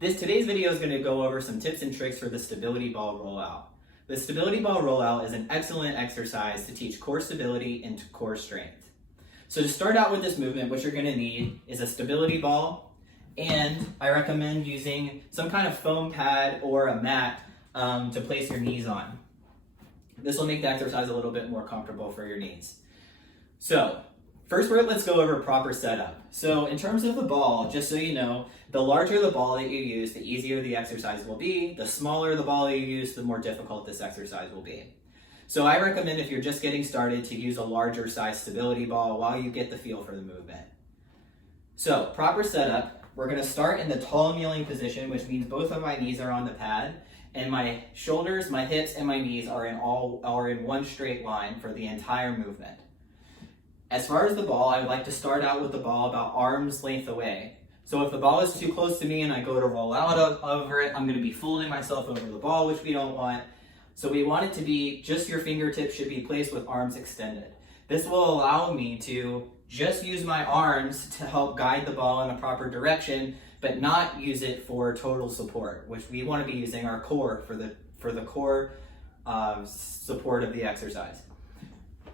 Today's video is going to go over some tips and tricks for the stability ball rollout. The stability ball rollout is an excellent exercise to teach core stability and core strength. So to start out with this movement, what you're going to need is a stability ball, and I recommend using some kind of foam pad or a mat to place your knees on. This will make the exercise a little bit more comfortable for your knees. So first, let's go over proper setup. So in terms of the ball, just so you know, the larger the ball that you use, the easier the exercise will be. The smaller the ball that you use, the more difficult this exercise will be. So I recommend, if you're just getting started, to use a larger size stability ball while you get the feel for the movement. So proper setup, we're going to start in the tall kneeling position, which means both of my knees are on the pad, and my shoulders, my hips, and my knees are in one straight line for the entire movement. As far as the ball, I would like to start out with the ball about arm's length away. So if the ball is too close to me and I go to roll out over it, I'm going to be folding myself over the ball, which we don't want. So we want it to be just your fingertips should be placed with arms extended. This will allow me to just use my arms to help guide the ball in a proper direction, but not use it for total support, which we want to be using our core for the core support of the exercise.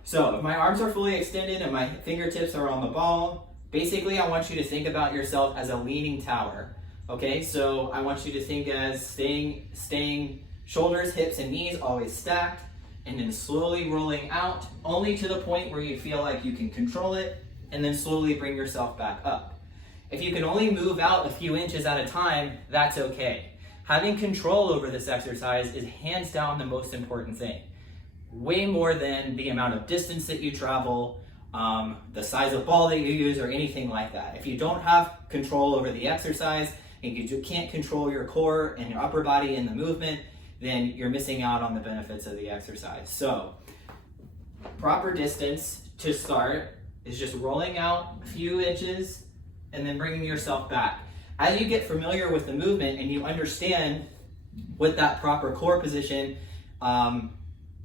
So if my arms are fully extended and my fingertips are on the ball, basically I want you to think about yourself as a leaning tower. Okay, so I want you to think as staying shoulders, hips, and knees always stacked, and then slowly rolling out only to the point where you feel like you can control it, and then slowly bring yourself back up. If you can only move out a few inches at a time, that's okay. Having control over this exercise is hands down the most important thing. Way more than the amount of distance that you travel, the size of ball that you use, or anything like that. If you don't have control over the exercise and you can't control your core and your upper body in the movement, then you're missing out on the benefits of the exercise. So proper distance to start is just rolling out a few inches and then bringing yourself back. As you get familiar with the movement and you understand what that proper core position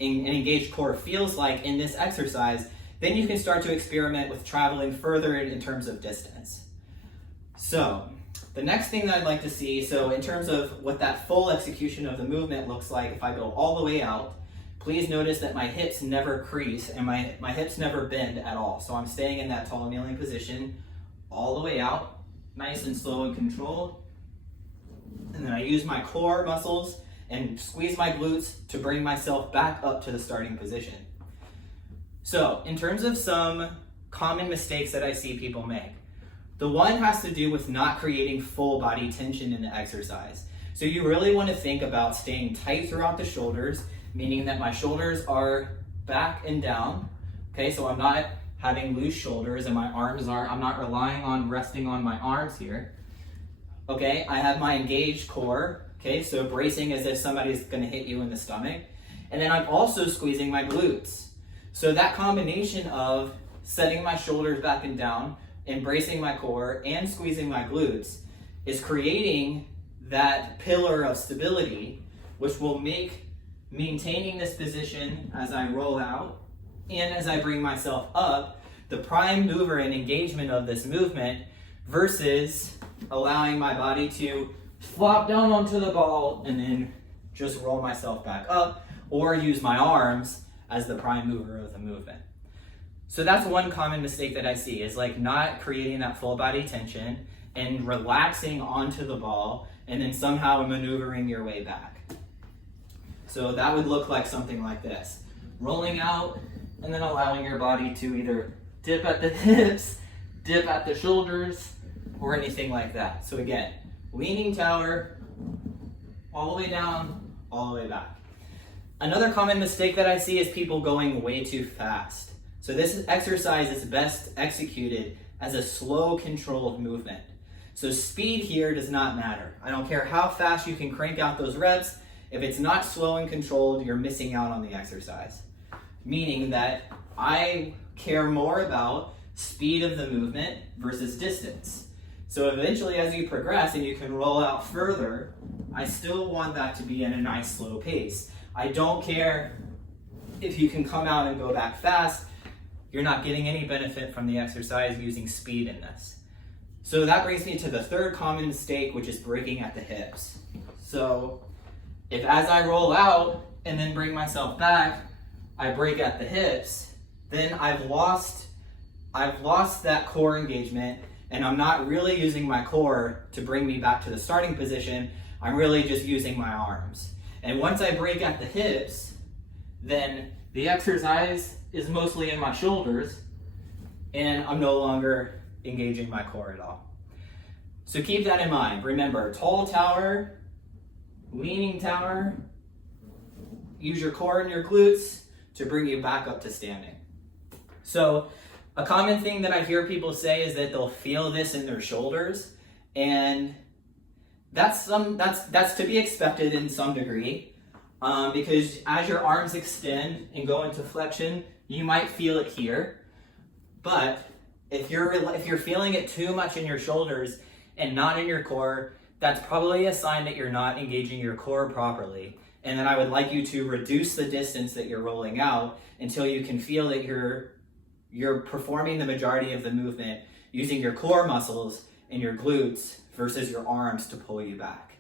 an engaged core feels like in this exercise, then you can start to experiment with traveling further in terms of distance. So the next thing that I'd like to see, so in terms of what that full execution of the movement looks like, if I go all the way out, please notice that my hips never crease and my hips never bend at all. So I'm staying in that tall kneeling position all the way out, nice and slow and controlled. And then I use my core muscles and squeeze my glutes to bring myself back up to the starting position. So in terms of some common mistakes that I see people make, the one has to do with not creating full body tension in the exercise. So you really want to think about staying tight throughout the shoulders, meaning that my shoulders are back and down. Okay, so I'm not having loose shoulders and I'm not relying on resting on my arms here. Okay, I have my engaged core. Okay, so bracing as if somebody's going to hit you in the stomach. And then I'm also squeezing my glutes. So that combination of setting my shoulders back and down, embracing my core, and squeezing my glutes is creating that pillar of stability, which will make maintaining this position as I roll out and as I bring myself up the prime mover and engagement of this movement, versus allowing my body to flop down onto the ball and then just roll myself back up, or use my arms as the prime mover of the movement. So that's one common mistake that I see, is like not creating that full body tension and relaxing onto the ball and then somehow maneuvering your way back. So that would look like something like this: rolling out and then allowing your body to either dip at the hips, dip at the shoulders, or anything like that. So again, leaning tower, all the way down, all the way back. Another common mistake that I see is people going way too fast. So this exercise is best executed as a slow, controlled movement. So speed here does not matter. I don't care how fast you can crank out those reps. If it's not slow and controlled, you're missing out on the exercise. Meaning that I care more about speed of the movement versus distance. So eventually, as you progress and you can roll out further, I still want that to be at a nice slow pace. I don't care if you can come out and go back fast. You're not getting any benefit from the exercise using speed in this. So that brings me to the third common mistake, which is breaking at the hips. So if as I roll out and then bring myself back, I break at the hips, then I've lost that core engagement, and I'm not really using my core to bring me back to the starting position. I'm really just using my arms. And once I break at the hips, then the exercise is mostly in my shoulders, and I'm no longer engaging my core at all. So keep that in mind. Remember, tall tower, leaning tower, use your core and your glutes to bring you back up to standing. So a common thing that I hear people say is that they'll feel this in their shoulders, and that's to be expected in some degree, because as your arms extend and go into flexion, you might feel it here. But if you're feeling it too much in your shoulders and not in your core, that's probably a sign that you're not engaging your core properly. And then I would like you to reduce the distance that you're rolling out until you can feel that you're performing the majority of the movement using your core muscles and your glutes versus your arms to pull you back.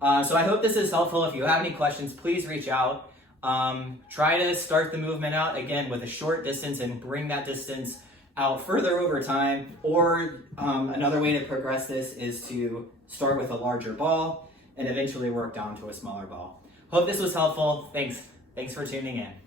So I hope this is helpful. If you have any questions, please reach out. Try to start the movement out again with a short distance and bring that distance out further over time. Or another way to progress this is to start with a larger ball and eventually work down to a smaller ball. Hope this was helpful. Thanks for tuning in.